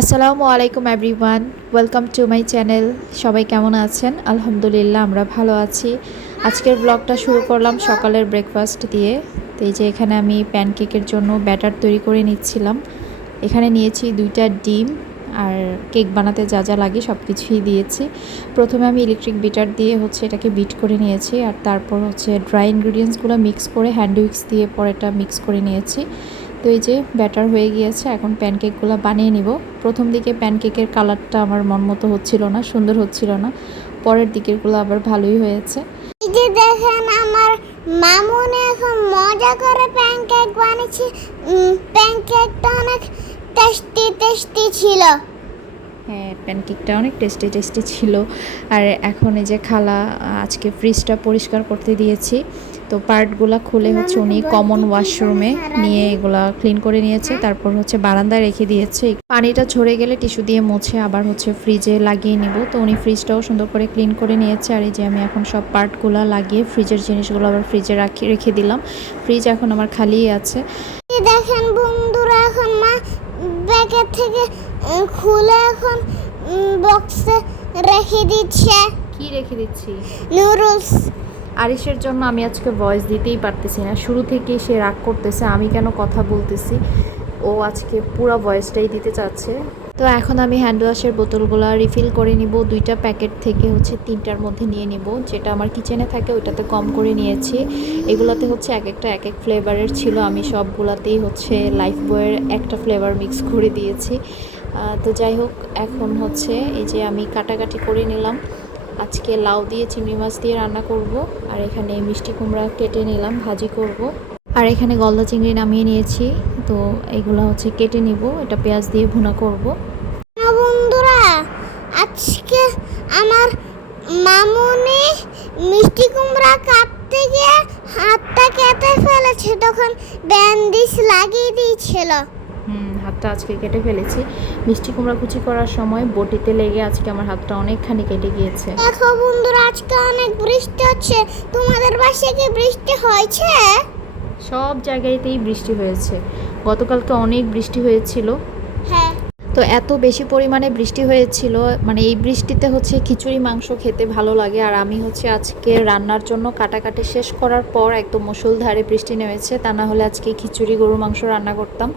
আসসালামু আলাইকুম everyone welcome to my channel সবাই কেমন আছেন? আলহামদুলিল্লাহ, আমরা ভালো আছি। আজকের ব্লগটা শুরু করলাম সকালের ব্রেকফাস্ট দিয়ে। তো এই যে এখানে আমি প্যানকেকের জন্য ব্যাটার তৈরি করে নিচ্ছিলাম। এখানে নিয়েছি দুইটা ডিম আর কেক বানাতে যা যা লাগে সব কিছুই দিয়েছি। প্রথমে আমি ইলেকট্রিক বিটার দিয়ে হচ্ছে এটাকে বিট করে নিয়েছি আর তারপর হচ্ছে ড্রাই ইনগ্রিডিয়েন্টসগুলো মিক্স করে হ্যান্ড উইক্স দিয়ে পরেটা মিক্স করে নিয়েছি। তো এই যে ব্যাটার হয়ে গিয়েছে এখন প্যানকেকগুলো বানিয়ে নিব। প্রথম দিকে প্যানকেকের কালারটা আমার মন মতো হচ্ছিল না সুন্দর হচ্ছিল না। পরের দিকেরগুলো আবার ভালোই হয়েছে। এই যে দেখেন আমার মামুনি এখন মজা করে প্যানকেক বানিয়েছে। প্যানকেকটা অনেক টেস্টি টেস্টি ছিল। হ্যাঁ প্যানকেকটা অনেক টেস্টি টেস্টি ছিল। আর এখন এই যে খালা আজকে ফ্রিজটা পরিষ্কার করতে দিয়েছি। তো পার্টগুলো খুলে হচ্ছে উনি কমন ওয়াশরুমে নিয়ে এগুলা ক্লিন করে নিয়েছে। তারপর হচ্ছে বারান্দায় রেখে দিয়েছে। পানিটা ঝরে গেলে টিস্যু দিয়ে মুছে আবার হচ্ছে ফ্রিজে লাগিয়ে নিব। তো উনি ফ্রিজটাও সুন্দর করে ক্লিন করে নিয়েছে। আর এই যে আমি এখন সব পার্টগুলো লাগিয়ে ফ্রিজের জিনিসগুলো আবার ফ্রিজে রাখি রেখে দিলাম। ফ্রিজ এখন আমার খালিই আছে। দেখেন বন্ধুরা এখন মা ব্যাগের থেকে খুলে এখন বক্সে রেখে দিচ্ছে। কি রেখে দিচ্ছি? নুডলস আরিসের জন্য আমি আজকে ভয়েস দিতেই পারতেছি না। শুরু থেকেই সে রাগ করতেছে, আমি কেন কথা বলতেছি? ও আজকে পুরো ভয়েসটাই দিতে চাচ্ছে। তো এখন আমি হ্যান্ড ওয়াশের বোতলগুলো রিফিল করে নিব। দুইটা প্যাকেট থেকে হচ্ছে তিনটার মধ্যে নিয়ে নিব। যেটা আমার কিচেনে থাকে, ওইটাতে কম করে নিয়েছি। এগুলাতে হচ্ছে এক একটা, এক এক ফ্লেভারের ছিল। আমি সবগুলাতেই হচ্ছে লাইফ বয়ের একটা ফ্লেভার মিক্স করে দিয়েছি। তো যাই হোক, এখন হচ্ছে এই যে আমি কাটাকাটি করে নিলাম। আজকে লাউ দিয়ে চিংড়ি মাছ দিয়ে রান্না করব। আর এখানে মিষ্টি কুমড়া কেটে নিলাম, ভাজি করব। আর এখানে গলদা চিংড়ি নামিয়ে নিয়েছি, তো এগুলো হচ্ছে কেটে নিব, এটা পেঁয়াজ দিয়ে ভুনা করব। বন্ধুরা, আজকে আমার মামুনি মিষ্টি কুমড়া কাটতে গিয়ে হাতটা কেটে ফেলেছে, তখন ব্যান্ডিজ লাগিয়ে দিয়েছিল। হাতটা আজকে কেটে ফেলেছি। মিষ্টি কুমড়া কুচি করার সময় বটিতে লেগে আজকে আমার হাতটা অনেকখানি কেটে গিয়েছে। দেখো বন্ধুরা আজকে অনেক বৃষ্টি হচ্ছে। তোমাদের বাসায় কি বৃষ্টি হয়েছে? সব জায়গাতেই বৃষ্টি হয়েছে। গতকালকে অনেক বৃষ্টি হয়েছিল। হ্যাঁ। তো এত বেশি পরিমাণে বৃষ্টি হয়েছিল মানে এই বৃষ্টিতে হচ্ছে খিচুড়ি মাংস খেতে ভালো লাগে। আর আমি হচ্ছে আজকে রান্নার জন্য কাটাকাটি শেষ করার পর একদম মুষলধারে বৃষ্টি নেমেছে। তা না হলে আজকে খিচুড়ি গরু মাংস রান্না করতাম।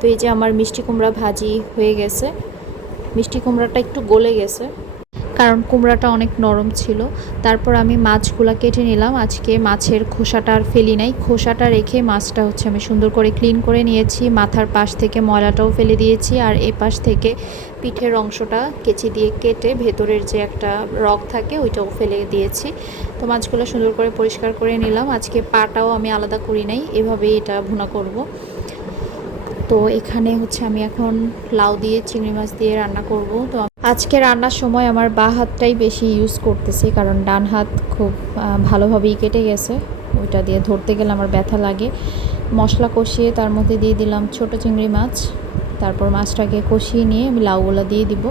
তো এই যে আমার মিষ্টি কুমড়া ভাজি হয়ে গেছে। মিষ্টি কুমড়াটা একটু গলে গেছে। কারণ কুমড়াটা অনেক নরম ছিল। তারপর আমি মাছগুলা কেটে নিলাম। আজকে মাছের খোসাটা আর ফেলি নাই। খোসাটা রেখে মাছটা হচ্ছে আমি সুন্দর করে ক্লিন করে নিয়েছি। মাথার পাশ থেকে ময়লাটাও ফেলে দিয়েছি। আর এ পাশ থেকে পিঠের অংশটা কেচি দিয়ে কেটে ভেতরের যে একটা রগ থাকে, ওইটাও ফেলে দিয়েছি। তো মাছগুলো সুন্দর করে পরিষ্কার করে নিলাম। আজকে পাটাও আমি আলাদা করি নাই। এভাবেই এটা ভুনা করব। তো এখানে হচ্ছে আমি এখন লাউ দিয়ে চিংড়ি মাছ দিয়ে রান্না করব। তো আজকে রান্নার সময় আমার বা হাতটাই বেশি ইউজ করতেছি, কারণ ডান হাত খুব ভালোভাবেই কেটে গেছে। ওইটা দিয়ে ধরতে গেলে আমার ব্যথা লাগে। মশলা কষিয়ে তার মধ্যে দিয়ে দিলাম ছোট চিংড়ি মাছ। তারপর মাছটাকে কষিয়ে নিয়ে আমি লাউগুলো দিয়ে দিব।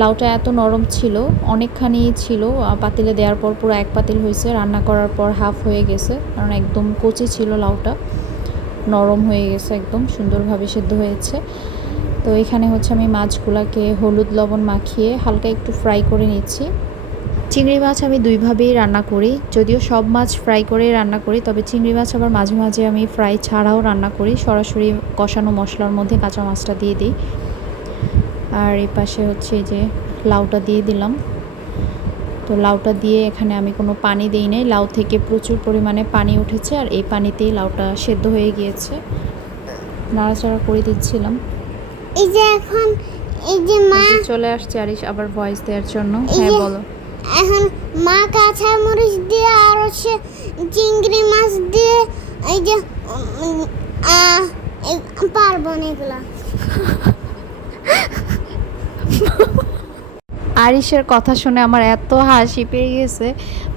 লাউটা এত নরম ছিল, অনেকখানি ছিল পাতিলে দেওয়ার পর পুরো এক পাতিল হয়েছে। রান্না করার পর হাফ হয়ে গেছে, কারণ একদম কচি ছিল লাউটা। নরম হয়ে গেছে একদম, সুন্দরভাবে সেদ্ধ হয়েছে। তো এখানে হচ্ছে আমি মাছগুলোকে হলুদ লবণ মাখিয়ে হালকা একটু ফ্রাই করে নিচ্ছি। চিংড়ি মাছ আমি দুইভাবেই রান্না করি, যদিও সব মাছ ফ্রাই করেই রান্না করি, তবে চিংড়ি মাছ আবার মাঝে মাঝে আমি ফ্রাই ছাড়াও রান্না করি, সরাসরি কষানো মশলার মধ্যে কাঁচা মাছটা দিয়ে দিই। আর এই পাশে হচ্ছে যে লাউটা দিয়ে দিলাম। তো লাউটা দিয়ে এখানে আমি কোনো পানি দিই নাই। লাউ থেকে প্রচুর পরিমাণে পানি উঠেছে আর এই পানিতেই লাউটা সেদ্ধ হয়ে গিয়েছে। নাড়াচাড়া করে দিচ্ছিলাম। এই যে এখন এই যে মা চলে আসছে আরিশ আবার ভয়েস দেওয়ার জন্য। হ্যাঁ বলো। এখন মা কাঁচা মরিচ দিয়ে আর হচ্ছে চিংড়ি মাছ দিয়ে এই যে পারব না এগুলা। আরিশের কথা শুনে আমার এত হাসি পেয়ে গেছে।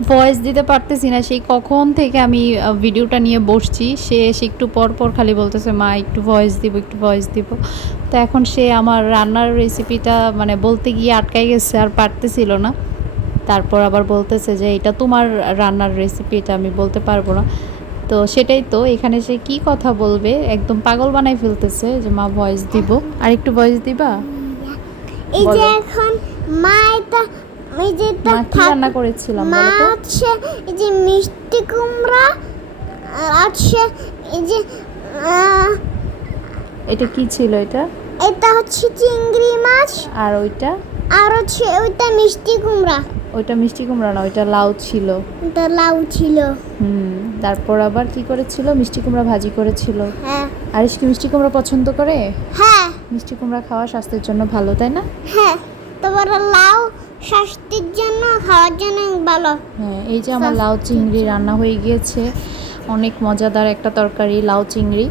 ভয়েস দিতে পারতেছি না সেই কখন থেকে আমি ভিডিওটা নিয়ে বসছি। সে এসে একটু পর পর খালি বলতেছে মা একটু ভয়েস দিব একটু ভয়েস দিব। তো এখন সে আমার রান্নার রেসিপিটা মানে বলতে গিয়ে আটকাই গেছে আর পারতেছিল না। তারপর আবার বলতেছে যে এটা তোমার রান্নার রেসিপি এটা আমি বলতে পারব না। তো সেটাই তো এখানে সে কি কথা বলবে? একদম পাগল বানাই ফেলতেছে যে মা ভয়েস দিব। আর একটু ভয়েস দিবা? এই যে এখন মা এটা এই যে এটা মা কি রান্না করেছিলাম মা বলো এই যে মিষ্টি কুমড়া আছে এই যে এটা কি ছিল এটা? এটা হচ্ছে চিংড়ি মাছ। আর ওইটা? আর হচ্ছে ওইটা মিষ্টি কুমড়া। ওইটা মিষ্টি কুমড়া না ওইটা লাউ ছিল। ওটা লাউ ছিল। হুম তারপর আবার কি করেছিল? মিষ্টি কুমড়া ভাজি করেছিল। হ্যাঁ। আরিশ কি মিষ্টি কুমড়া পছন্দ করে? হ্যাঁ। মিষ্টি কুমড়া খাওয়া স্বাস্থ্যের জন্য ভালো তাই না? হ্যাঁ। তারপর লাউ স্বাস্থ্যের জন্য খাওয়ার জন্য ভালো। হ্যাঁ এই যে আমার লাউ চিংড়ি রান্না হয়ে গিয়েছে অনেক মজাদার একটা তরকারি লাউ চিংড়ি।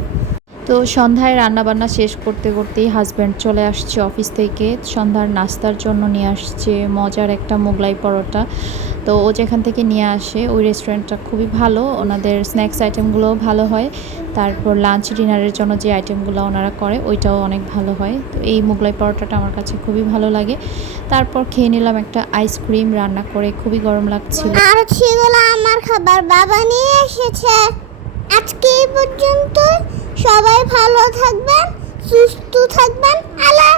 তো সন্ধ্যায় রান্না বান্না শেষ করতে করতেই হাজব্যান্ড চলে আসছে অফিস থেকে। সন্ধ্যার নাস্তার জন্য নিয়ে আসছে মজার একটা মোগলাই পরোটা। তো ও যেখান থেকে নিয়ে আসে, ওই রেস্টুরেন্টটা খুবই ভালো। ওনাদের স্ন্যাক্স আইটেমগুলোও ভালো হয়। তারপর লাঞ্চ ডিনারের জন্য যে আইটেমগুলো ওনারা করে, ওইটাও অনেক ভালো হয়। তো এই মোগলাই পরোটাটা আমার কাছে খুবই ভালো লাগে। তারপর খেয়ে নিলাম একটা আইসক্রিম রান্না করে, খুবই গরম লাগছিল। আর সেগুলো আমার খাবার, বাবা নিয়ে এসেছে। আজকে এই পর্যন্ত সবাই ভালো থাকবেন, সুস্থ থাকবেন, আল্লাহ।